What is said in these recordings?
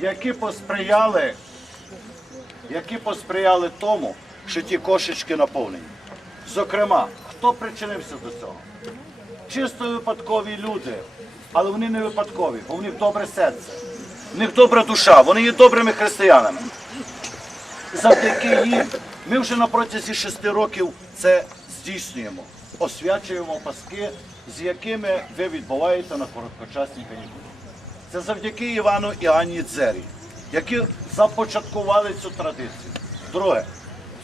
які посприяли, які посприяли тому, що ті кошечки наповнені. Зокрема, хто причинився до цього? Чисто випадкові люди, але вони не випадкові, бо в них добре серце, в них добра душа, вони є добрими християнами. Завдяки їм ми вже на протязі шести років це здійснюємо. Освячуємо паски, з якими ви відбуваєте на короткочасні канікули. Це завдяки Івану і Анні Дзері, які започаткували цю традицію. Друге,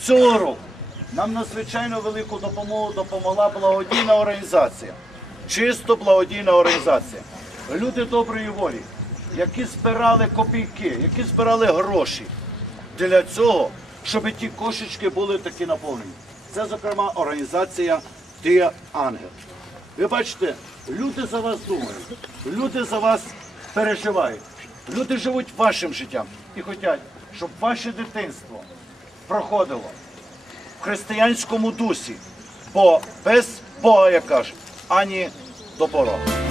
цього року нам надзвичайно велику допомогу допомогла благодійна організація, чисто благодійна організація. Люди доброї волі, які збирали копійки, які збирали гроші для цього, щоб ті кошечки були такі наповнені. Це, зокрема, організація Дія Ангел. Ви бачите, люди за вас думають, люди за вас переживають, люди живуть вашим життям і хочуть, щоб ваше дитинство проходило в християнському дусі, бо без Бога, як кажуть, ані до порогу.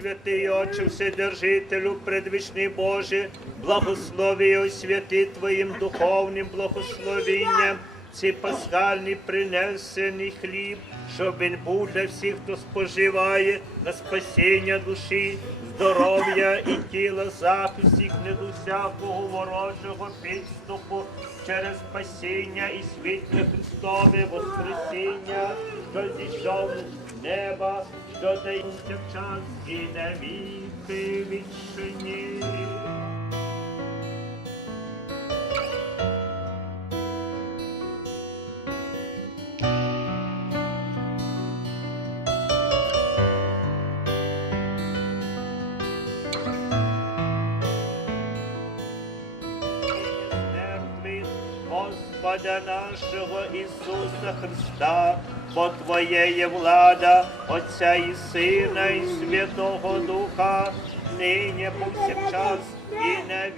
Святий Отче, Вседержителю, предвічний Боже, благослови і освяти Твоїм духовним благословінням ці пасхальні принесений хліб, щоб він був для всіх, хто споживає на спасіння душі, здоров'я і тіла, захист їх не до всякого ворожого підступу через спасіння і світле Христове Воскресіння, що зійшов неба, що дається час і на віки вічні. Господа нашого Ісуса Христа, бо Твоє є влада, Отця і Сина, і Святого Духа, нині повсякчас і на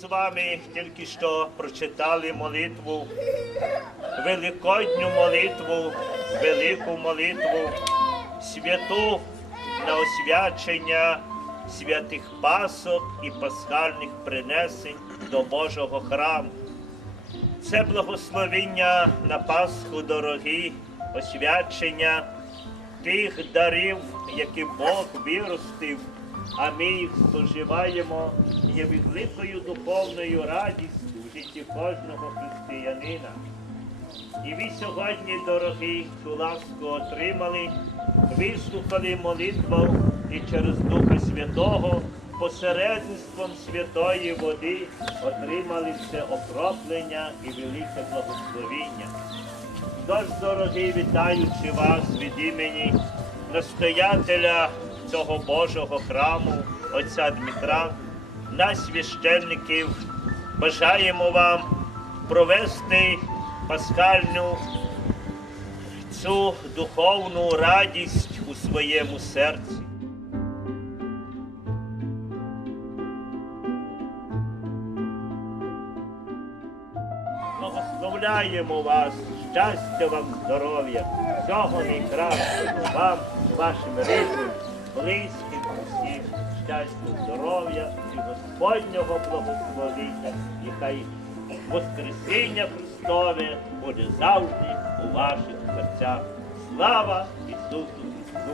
з вами тільки що прочитали молитву, великодню молитву, велику молитву, святу на освячення святих пасок і пасхальних принесень до Божого храму. Це благословення на Пасху, дорогі, освячення тих дарів, які Бог виростив, а ми їх споживаємо, є великою духовною радістю в житті кожного християнина. І ви сьогодні, дорогі, цю ласку отримали, вислухали молитву і через Духа Святого посередництвом святої води отримали це окроплення і велике благословіння. Тож, дорогі, вітаючи вас від імені настоятеля цього Божого храму, отця Дмитра, нас, священників, бажаємо вам провести пасхальну цю духовну радість у своєму серці. Благословляємо вас, щастя вам, здоров'я, всього найкращого вам, вашим рідним, близьким усім, щастя, здоров'я і Господнього благословіння, і хай Воскресіння Христове буде завжди у ваших серцях. Слава Ісусу Христу!